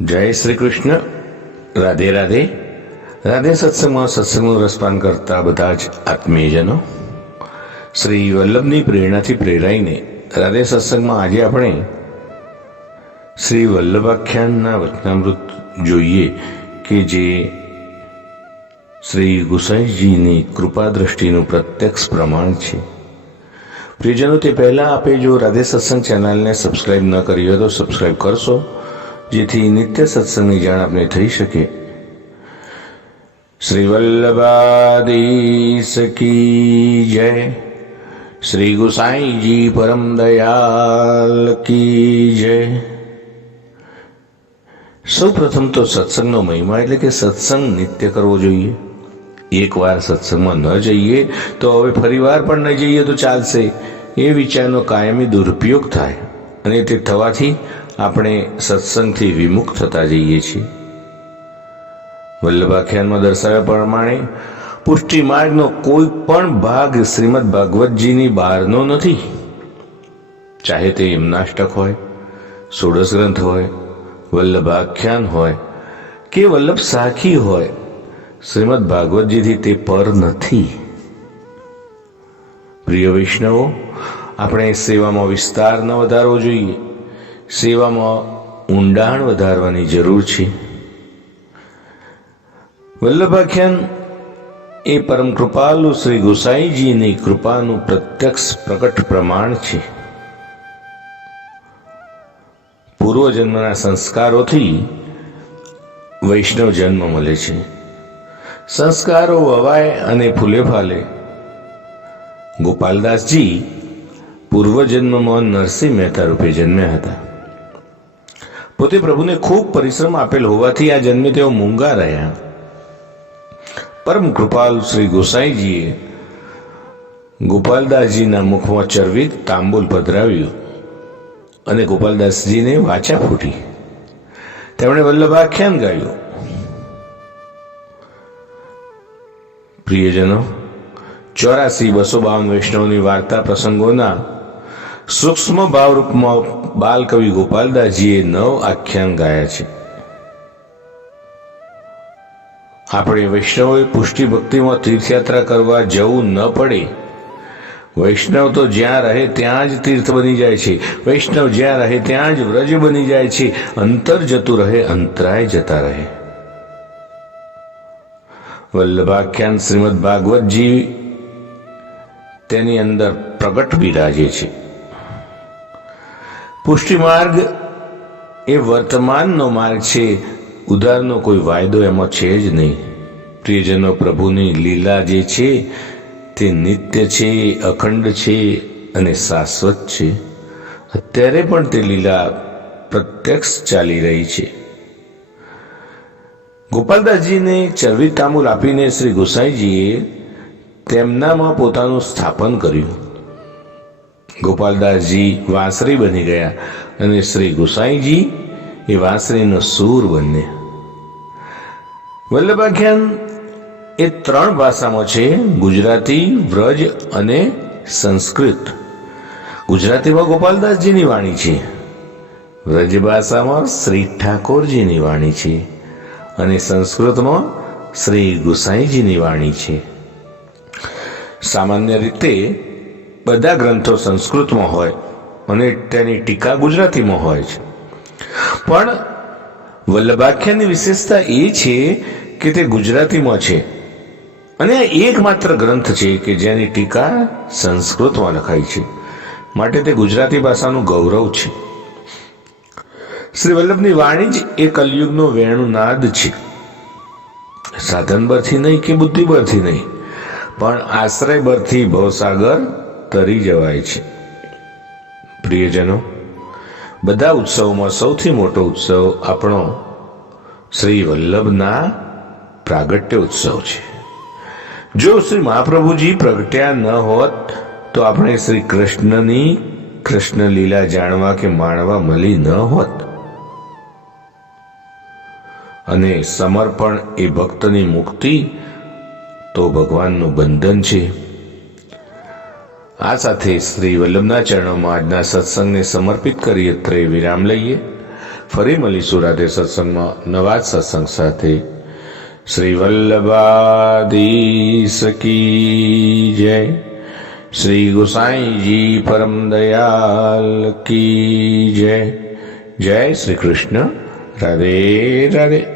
જય શ્રી કૃષ્ણ. રાધે રાધે. રાધે સત્સંગમાં સત્સંગનું રસપાન કરતા બધા જ આત્મીયજનો. શ્રી વલ્લભની પ્રેરણાથી પ્રેરાઈને રાધે સત્સંગમાં આજે આપણે શ્રી વલ્લભાખ્યાનના વચનામૃત જોઈએ કે જે શ્રી ગુસાઈજીની કૃપા દ્રષ્ટિનું પ્રત્યક્ષ પ્રમાણ છે. પ્રિયજનો, તે પહેલાં આપે જો રાધે સત્સંગ ચેનલને સબસ્ક્રાઇબ ન કરી હોય તો સબસ્ક્રાઈબ કરશો. જેથી નિત્ય સત્સંગની જાણ આપને થઈ શકે. શ્રી વલ્લભાદી કી જય. શ્રી ગુસાઈજી પરમ દયાલ કી જય. સૌ પ્રથમ તો સત્સંગનો મહિમા એટલે કે સત્સંગ નિત્ય કરવો જોઈએ. એકવાર સત્સંગમાં ન જઈએ, તો હવે ફરીવાર પણ ન જઈએ તો ચાલશે. એ વિચારનો કાયમી દુરુપયોગ થાય અને તે થવાથી આપણે સત્સંગથી વિમુખ થતા જઈએ છીએ. વલ્લભાખ્યાનમાં દર્શાવ્યા પ્રમાણે પુષ્ટિ માર્ગનો કોઈ પણ ભાગ શ્રીમદ ભાગવતજીની બહારનો નથી. ચાહે તે યમનાષ્ટક હોય, સોડસ ગ્રંથ હોય, વલ્લભાખ્યાન હોય કે વલ્લભ સાખી હોય, શ્રીમદ ભાગવતજીથી તે પર નથી. પ્રિય વૈષ્ણવો, આપણે સેવામાં વિસ્તાર ન વધારવો જોઈએ. સેવામાં ઊંડાણ વધારવાની જરૂર છે. વલ્લભાખ્યાન એ પરમ કૃપાલુ શ્રી ગોસાઈજીની કૃપાનું પ્રત્યક્ષ પ્રકટ પ્રમાણ છે. પૂર્વજન્મના સંસ્કારોથી વૈષ્ણવ જન્મ મળે છે. સંસ્કારો વવાય અને ફૂલે ફાલે. ગોપાલદાસજી પૂર્વજન્મમાં નરસિંહ મહેતા રૂપે જન્મ્યા હતા. પોતે પ્રભુને ખૂબ પરિશ્રમ આપેલ હોવાથી આ જન્મે તેઓ મૂંગા રહ્યા. પરમ કૃપાલ શ્રી ગોસાઈજીએ ગોપાલદાસજીના મુખમાં ચરવિત તાંબુલ પધરાવ્યું અને ગોપાલદાસજીને વાચા ફૂટી. તેમણે વલ્લભાખ્યાન ગાયું. પ્રિયજનો, ચોરાસી બસો બાવન વૈષ્ણવની વાર્તા પ્રસંગોના સૂક્ષ્મ ભાવરૂપમાં બાલકવિ ગોપાલદાસજીએ નવ આખ્યાન ગાયા છે. આપણે વૈષ્ણવોએ પુષ્ટિ ભક્તિમાં તીર્થયાત્રા કરવા જવું ન પડે. વૈષ્ણવ તો જ્યાં રહે ત્યાં જ તીર્થ બની જાય છે. વૈષ્ણવ જ્યાં રહે ત્યાં જ વ્રજ બની જાય છે. અંતર જતું રહે, અંતરાય જતા રહે. વલ્લભાખ્યાન શ્રીમદ ભાગવતજી તેની અંદર પ્રગટ બિરાજે છે. પુષ્ટિ માર્ગ એ વર્તમાનનો માર્ગ છે. ઉધારનો કોઈ વાયદો એમાં છે જ નહીં. પ્રિયજનો, પ્રભુની લીલા જે છે, તે નિત્ય છે, અખંડ છે અને શાશ્વત છે. અત્યારે પણ તે લીલા પ્રત્યક્ષ ચાલી રહી છે. ગોપાલદાસજીને ચરવી તામુલ આપીને શ્રી ગોસાઈજીએ તેમનામાં પોતાનું સ્થાપન કર્યું. ગોપાલદાસજી વાંસરી બની ગયા અને શ્રી ગુસાઈજી એ વાંસરીનો સૂર બન્યા. વલ્લભાખ્યાન એ ત્રણ ભાષામાં છે, ગુજરાતી, વ્રજ અને સંસ્કૃત. ગુજરાતીમાં ગોપાલદાસજીની વાણી છે. વ્રજ ભાષામાં શ્રી ઠાકોરજીની વાણી છે અને સંસ્કૃતમાં શ્રી ગુસાઈજીની વાણી છે. સામાન્ય રીતે બધા ગ્રંથો સંસ્કૃતમાં હોય અને તેની ટીકા ગુજરાતીમાં હોય છે. પણ વલ્લભાખ્યાની વિશેષતા એ છે કે તે ગુજરાતીમાં છે. અને એકમાત્ર ગ્રંથ છે કે જેની ટીકા સંસ્કૃતમાં લખાઈ છે. માટે તે ગુજરાતી ભાષાનું ગૌરવ છે. શ્રી વલ્લભની વાણી જ એ કલયુગનો વેણુનાદ છે. સાધન પરથી નહીં કે બુદ્ધિ પરથી નહીં, પણ આશ્રય પરથી ભવસાગર તરી જવાય છે. પ્રિયજનો, બધા ઉત્સવમાં સૌથી મોટો ઉત્સવ આપણો શ્રી વલ્લભના પ્રાગટ્ય ઉત્સવ છે. જો શ્રી મહાપ્રભુજી પ્રગટ્યા ન હોત, તો આપણે શ્રી કૃષ્ણની કૃષ્ણ લીલા જાણવા કે માણવા મળી ન હોત. અને સમર્પણ એ ભક્તની મુક્તિ તો ભગવાનનું બંધન છે. આ સાથે શ્રી વલ્લભના ચરણોમાં આજના સત્સંગને સમર્પિત કરી અત્રે વિરામ લઈએ. ફરી મળીશું રાધે સત્સંગમાં નવા જ સત્સંગ સાથે. શ્રી વલ્લભાદી સકી જય. શ્રી ગોસાઈજી પરમ દયાલ કી જય. જય શ્રી કૃષ્ણ. રાધે રાધે.